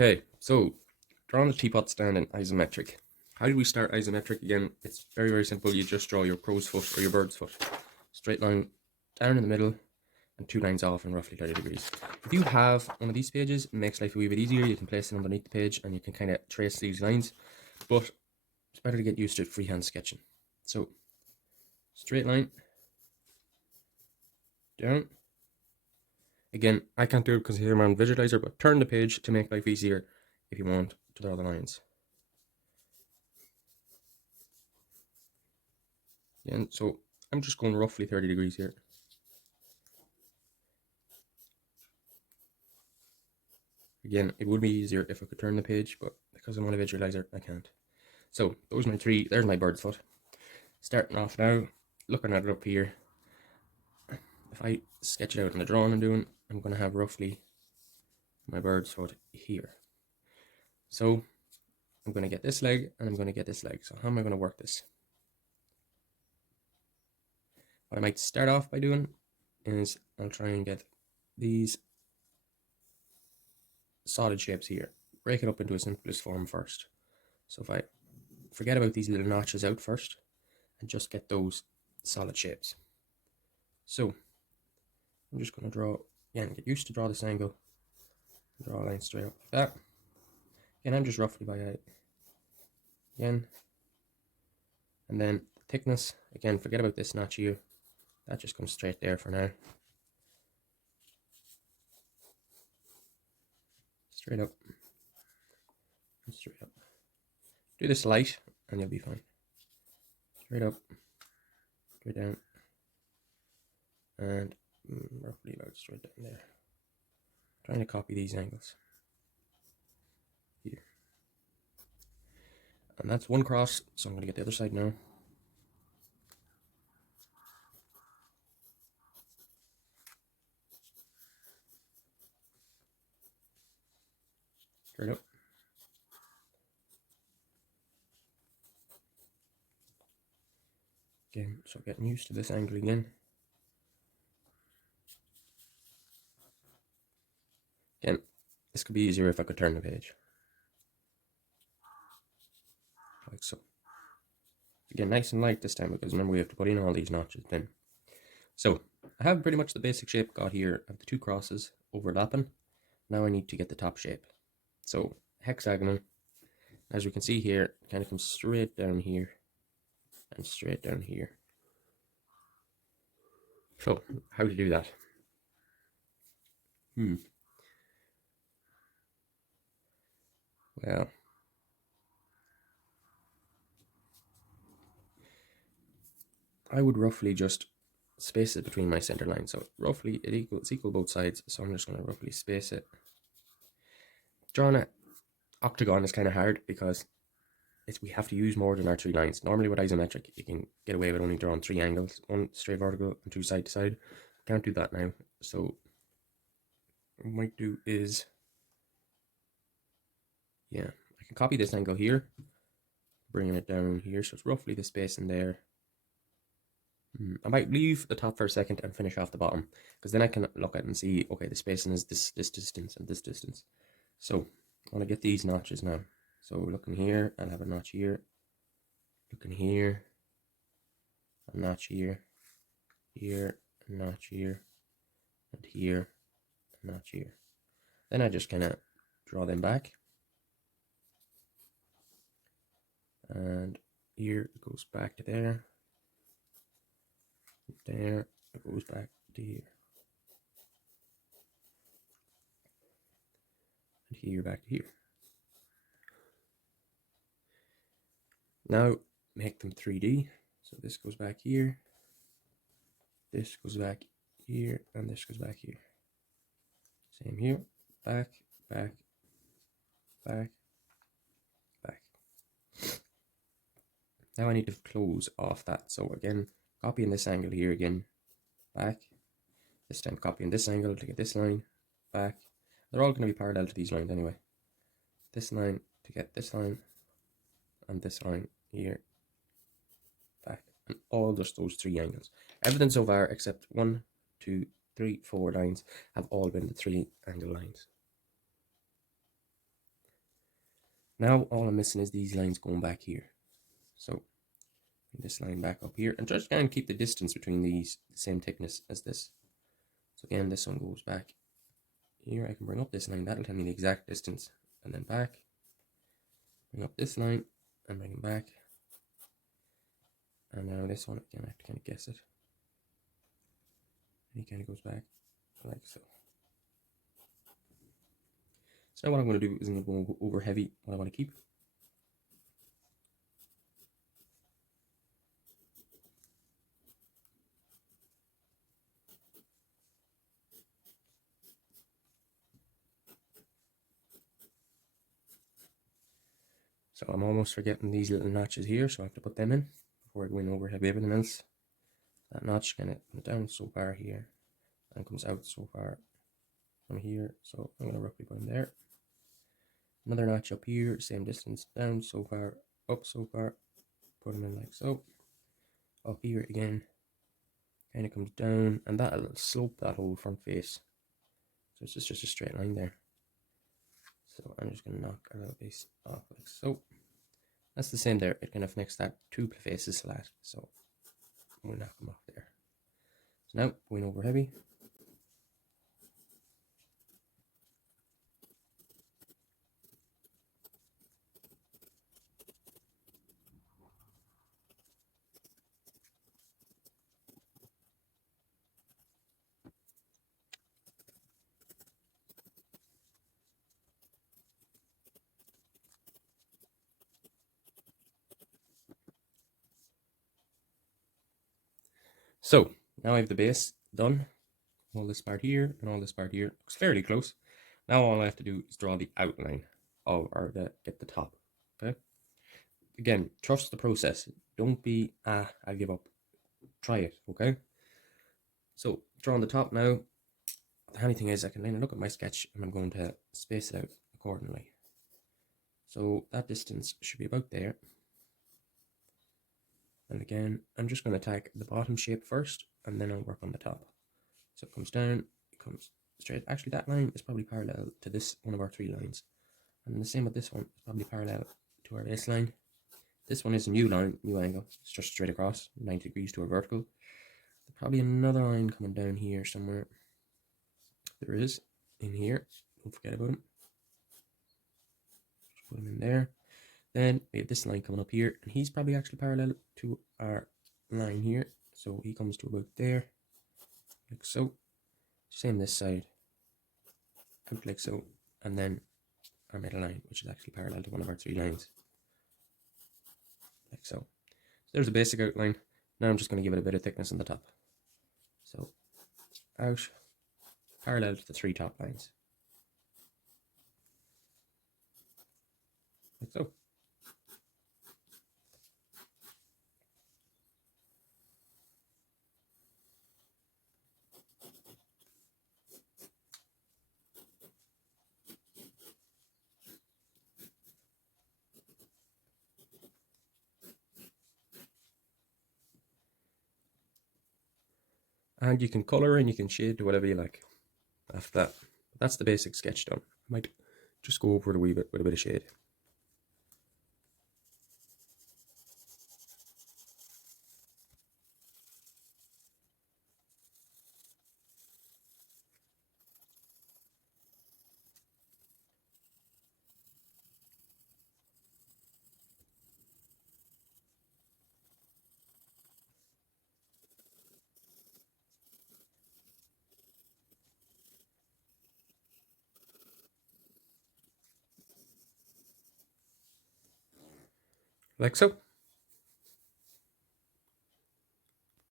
Okay, so drawing the teapot stand in isometric. How do we start isometric again? It's very, very simple. You just draw your crow's foot or your bird's foot. Straight line down in the middle and 2 lines off in roughly 30 degrees. If you have one of these pages, it makes life a wee bit easier. You can place it underneath the page and you can kind of trace these lines, but it's better to get used to freehand sketching. So, straight line, down. Again, I can't do it because here I'm on visualizer, but turn the page to make life easier if you want to draw the lines. Again, so I'm just going roughly 30 degrees here. Again, it would be easier if I could turn the page, but because I'm on a visualizer, I can't. So those are my three. There's my bird's foot. Starting off now, looking at it up here. If I sketch it out in the drawing I'm doing, I'm going to have roughly my bird's foot here. So I'm going to get this leg and I'm going to get this leg. So how am I going to work this? What I might start off by doing is I'll try and get these solid shapes here. Break it up into a simplest form first. So if I forget about these little notches out first and just get those solid shapes. So I'm just going to draw, again, get used to draw this angle. Draw a line straight up like that. Again, I'm just roughly by eye. Again. And then thickness, again, forget about this notch here. That just comes straight there for now. Straight up. And straight up. Do this light and you'll be fine. Straight up. Straight down. And roughly about straight down there. Trying to copy these angles. Here. And that's one cross, so I'm going to get the other side now. Straight up. Again, so getting used to this angle again. Again, this could be easier if I could turn the page. Like so. Again, nice and light this time because remember we have to put in all these notches then. So, I have pretty much the basic shape got here of the two crosses overlapping. Now I need to get the top shape. So, hexagonal, as we can see here, kind of comes straight down here and straight down here. So, how to do that? Well, I would roughly just space it between my center lines. So roughly it's equal both sides. So I'm just going to roughly space it. Drawing an octagon is kind of hard because we have to use more than our 3 lines. Normally with isometric, you can get away with only drawing 3 angles, 1 straight vertical and 2 side to side. Can't do that now. So what I might do is, yeah, I can copy this angle here, bringing it down here. So it's roughly the space in there. I might leave the top for a second and finish off the bottom, because then I can look at it and see, okay, the spacing is this distance and this distance. So I want to get these notches now. So looking here, I'll have a notch here. Looking here, a notch here, here, a notch here, and here, a notch here. Then I just kind of draw them back. And here it goes back to there. There, it goes back to here. And here, back to here. Now, make them 3D. So this goes back here. This goes back here. And this goes back here. Same here. Back, back, back, back. Now I need to close off that. So again, copying this angle here again, back. This time copying this angle to get this line, back. They're all going to be parallel to these lines anyway. This line to get this line, and this line here, back. And all just those 3 angles. Everything so far except 1, 2, 3, 4 lines have all been the 3 angle lines. Now all I'm missing is these lines going back here. So this line back up here, and just kind of keep the distance between these the same thickness as this. So again, this one goes back here. I can bring up this line, that'll tell me the exact distance, and then back. Bring up this line and bring it back. And now this one, again, I have to kind of guess it. And he kind of goes back like so. So now what I'm going to do is I'm going to go over heavy what I want to keep. So I'm almost forgetting these little notches here, so I have to put them in before I go in over heavy everything else. That notch kind of comes down so far here and comes out so far from here, so I'm going to roughly put them there. Another notch up here, same distance, down so far, up so far, put them in like so. Up here again, kind of comes down, and that'll slope that whole front face. So it's just a straight line there. So I'm just going to knock our little base off like so. That's the same there. It kind of makes that two faces flat. So we'll knock them off there. So now going over heavy. So now I have the base done. All this part here and all this part here. Looks fairly close. Now all I have to do is draw the outline of, or get the top. Okay. Again, trust the process. Don't be, I'll give up. Try it, okay? So, drawing the top now. The handy thing is I can look at my sketch and I'm going to space it out accordingly. So that distance should be about there. And again, I'm just going to attack the bottom shape first, and then I'll work on the top. So it comes down, it comes straight. Actually, that line is probably parallel to this one of our three lines. And the same with this one, it's probably parallel to our baseline. This one is a new line, new angle. It's just straight across, 90 degrees to a vertical. There's probably another line coming down here somewhere. There is, in here. Don't forget about him. Just put him in there. Then we have this line coming up here, and he's probably actually parallel to our line here. So he comes to about there, like so. Same this side, out like so, and then our middle line, which is actually parallel to one of our three lines, like so. So there's a basic outline. Now I'm just going to give it a bit of thickness on the top. So out, parallel to the three top lines, like so. And you can color and you can shade to whatever you like after that. But that's the basic sketch done. I might just go over it a wee bit with a bit of shade. Like so.